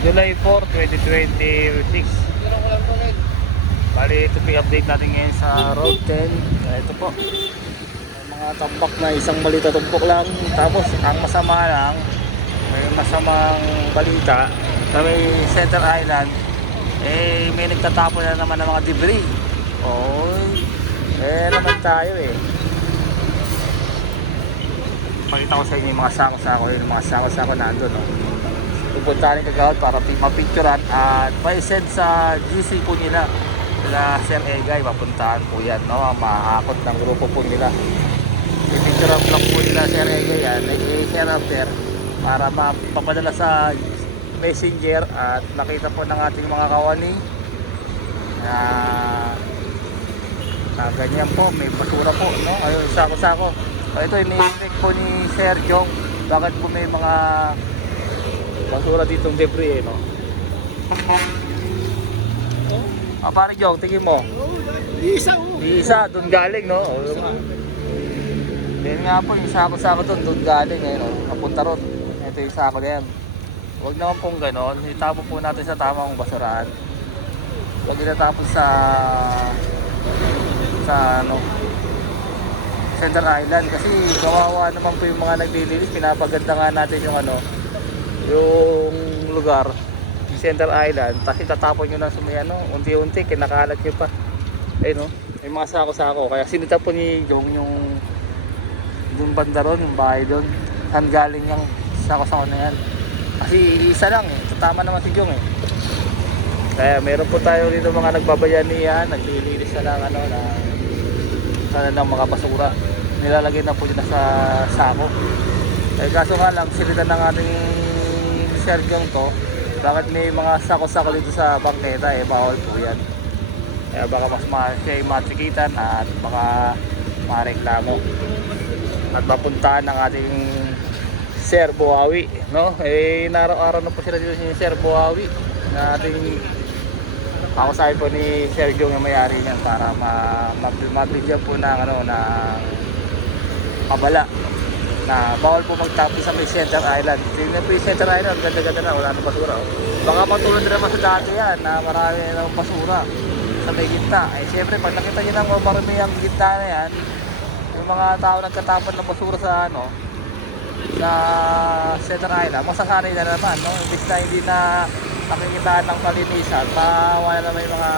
July 4, 2026. Bali, ito po yung update natin ngayon sa Road 10. Ito po, may mga tambak na isang balita tumpok lang. Tapos, ang masama lang, may masamang balita sa may Center Island, may nagtatapon na naman ng mga debris. Oy, naman tayo Pakita ko sa inyo yung mga sako-sako, yung mga sako-sako nandun, no? Pupunta rin kagawad para mapicturan at pa-send sa GC po nila Sir Egay. Papuntahan po yan, no? Maakot ng grupo po nila. I-picturean vlog po nila Sir Egay yan, i-share after para mapapadala sa messenger at nakita po ng ating mga kawani na ganyan po, may basura po, no? Ayun, sako-sako. Ito ini-check po ni Sir Jong bakit po may mga basura ditong debris, no? Pare Jong, tingin mo. Isa, doon galing, no? Yan nga po, yung sako-sako doon galing, no? Napunta ron. Ito yung sako na yan. Huwag naman pong ganon. Itapon po natin sa tamang basurahan. Huwag itatapon sa Center Island kasi kawawa naman po yung mga naglilinis. Pinapaganda nga natin yung yung lugar, Center Island, tapos itatapon nyo na unti-unti, kinakalat nyo pa. Ayun, no? May mga sako-sako, kaya sinita po ni Jong yung banda ron, yung bahay doon, saan galing yung sako-sako na yan. Kasi isa lang tama naman si Jong Kaya meron po tayo dito mga nagbabayanihan, naglilinis na ng mga basura, nilalagay na po dito sa sako. Kaso nga lang silita ng ating Sergyong to, bakit may mga sako-sako dito sa bangketa, bawal po yan. Kaya baka mas siya matikitan at baka mareklamo at mapuntahan ng ating Sir Buhawi, no? Naraw-araw na po sila dito ni Sir Buhawi na ating pakusahin po ni Sergio yung may-ari niyan para mabigyan po ng pabala na bawal po magtapon sa may Center Island. Tingnan po yung Center Island, ganda-ganda na, wala nang basura. Baka matulad rin naman sa dati yan na marami ng basura sa may gitna. Siyempre pag nakita nyo ng marami ang gitna na yan, yung mga tao nagkatapon ng basura sa sa Center Island, masasanay na naman, no? Imbis na hindi na nakikitaan ng kalinisan, mawala na may mga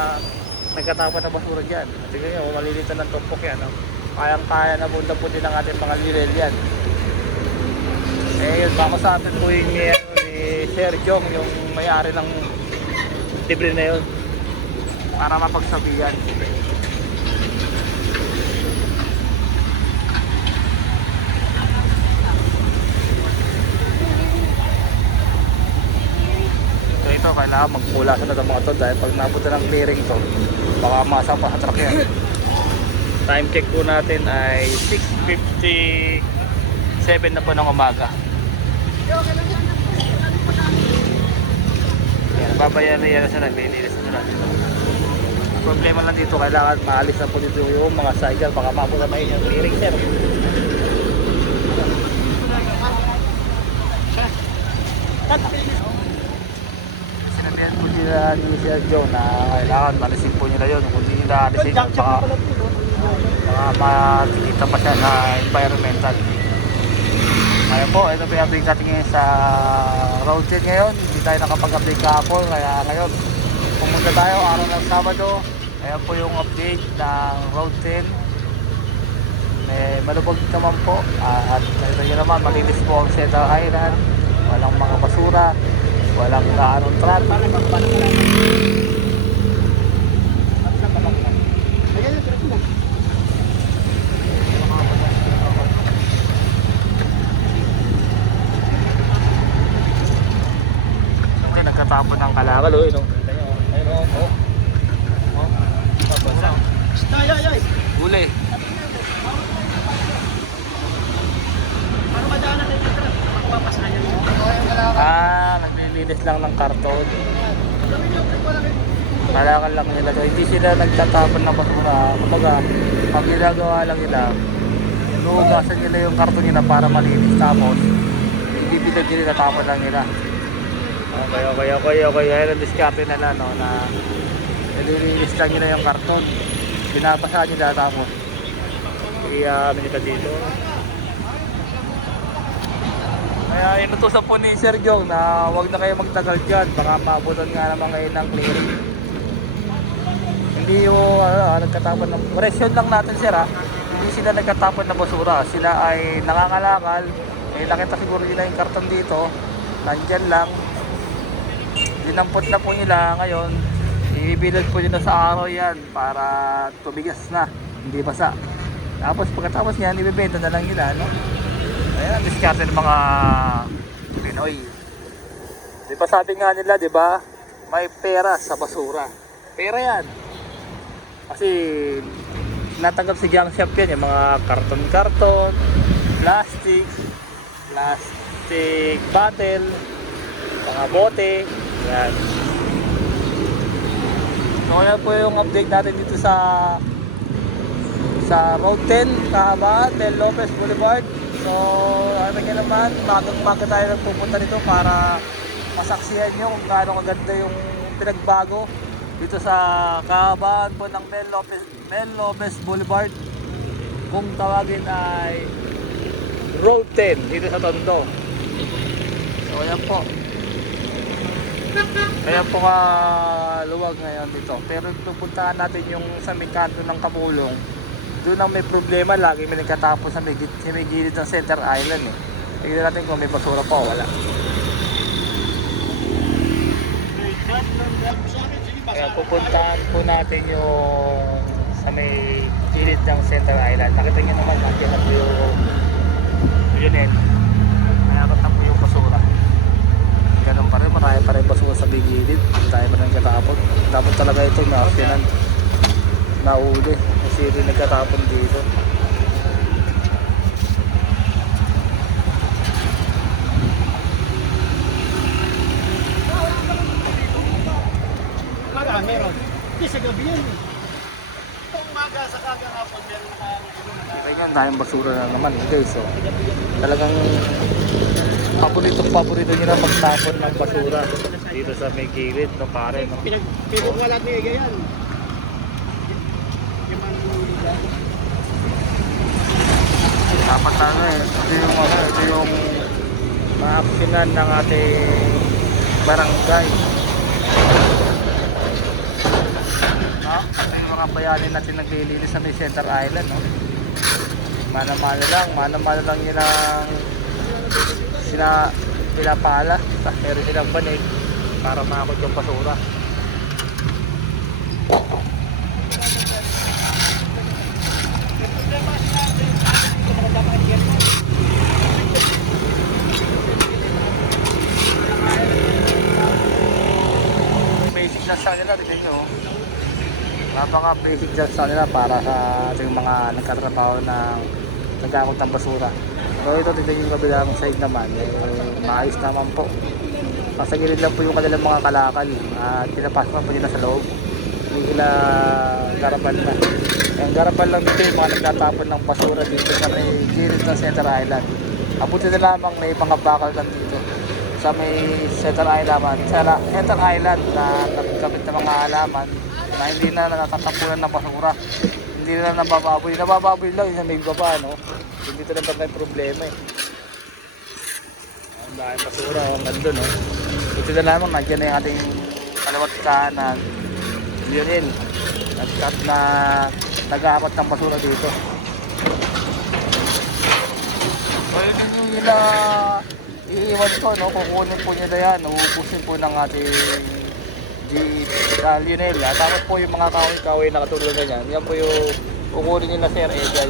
nagkatapon ng basura dyan. Tingnan nyo, malilitan ng tumpok yan, no? Kayang-kaya na punta po din ang ating mga lirel yan. Yun, baka sa atin po yung ni Sir Jong, yung may-ari ng debris na yun, para mapagsabihan. Ito kailangan magpulasan na ng mga to dahil pag napunta ng clearing to, baka masapa sa truck yan. Time check po natin ay 6:57 na po ng umaga. Yan, babayan na yan sa naglilinis na dito. Ang problema lang dito, kailangan maalis na po dito yung mga cycle, baka mapunta na yung clearing, sir. Sinabihan po sila ni Sir Joe na kailangan malisin po nila yun. Kung hindi nila alisin yun, baka makikita pa siya sa environmental. Ngayon po, ito po yung update natin ngayon sa Road 10 ngayon. Hindi tayo nakapag-update kahapon, kaya ngayon pumunta tayo araw ng Sabado. Ayan po yung update ng Road 10. Malubog naman po at ito nyo naman, malinis po ang Center Island. Walang mga basura, walang kaanong traffic. Nagkatapon ng kalakal, no? Huli. Naglilinis lang ng karton. Kalakal lang nila. Hindi sila nagtatapon ng basura. Kumbaga, pag ginagawa lang nila, nuhugasan nila yung karton nila para malinis. Tapos, hindi pinag nila, tapon lang nila. Okay. Ayan ang diskarte na lang, no, na nililinis lang nyo na yung karton. Binabasa nyo na tapos ano nyo na dito. Kaya inutusan po ni Sir Jong na huwag na kayo magtagal dyan. Baka maabutan nga naman kayo ng clearing. Hindi yung nagkatapon ng presyon lang natin, sir, ha. Hindi sila nagkatapon ng basura. Sila ay nangangalakal. Nakita siguro nila yung karton dito. Nandyan lang. Dinampot na po nila ngayon. Ibibilad po nila sa araw yan para tubigas na, hindi basa. Tapos pagkatapos yan, ibibenta na lang nila, no? Ayan, diskarte ng mga Pinoy. Di ba sabi nga nila, di ba? May pera sa basura. Pera yan. Kasi natanggap si Gang Shop yan, yung mga karton-karton, plastic bottle, mga bote, yan. So yan po yung update natin dito sa Road 10, Kahabaan, Del Lopez Boulevard. So ano nga naman, magang-maga tayo nagpupunta dito para masaksihan nyo kung gaano kaganda yung pinagbago dito sa Kahabaan po ng Mel Lopez Boulevard. Kung tawagin ay Road 10 dito sa Tondo. So ayan po. Ayan po luwag ngayon dito. Pero pupuntahan natin yung sa may kanto ng Kapulong. Doon ang may problema, lagi may nagkatapos sa may gilid ng Center Island, eh. Tignan natin kung may basura pa o wala. Kaya pupuntahan po natin yung sa may gilid ng Center Island. Nakita nyo naman, nandiyan na po yung yun, eh. Nakakot na po yung basura. Ganun pa rin, marami pa rin basura sa may gilid. Tayo pa rin katapon. Tapos talaga ito na accident. Nauli kasi rin nagkatapon dito. Meron. Hindi sa gabi yan. Itong umaga sa kagahapon meron na Kaya tayong basura na naman, guys. So, talagang paborito nyo na magtapon ng basura dito sa may gilid, no, pare, no? Pinagwala ni Ega yan. Dapat ito yung maaksyonan ng ating barangay. No? Ito yung mga bayani natin naglilinis sa may Center Island, no? Mana-mana lang yun ang pinapala. Meron silang banig para makakot yung basura. Basic lang sa nila, tignan nyo. Napaka-basic lang sa nila para sa ating mga nagkatrabaho ng nagkakot ng basura. So ito, tignan nyo yung kabilang side naman, maayos naman po. Nasa gilid lang po yung kanilang mga kalakal at pinapasok po nila sa loob. Hindi sila garapan na. Ang garapan lang dito yung mga nagtatapon ng basura dito sa may gilid ng Center Island. Abuti na lamang may mga bakal lang dito sa may Center Island na nagkabit ng mga halaman na hindi na natatapunan ng basura. Hindi na nabababoy. Nabababoy lang yung may baba, no? Hindi ito lang may problema, eh. Ang dahil basura, nandun, no? Buti na lamang, nandiyan na yung ating kalawat kanan, Lionel, at na nag-aapat ng basura dito. So yun yung nila iiwan ko, no? Kukunin po nila yan, uubusin po ng ating Lionel. Tapos po yung mga kahoy-kahoy na katulad na yan, yan po yung kukunin nila Sir Egay.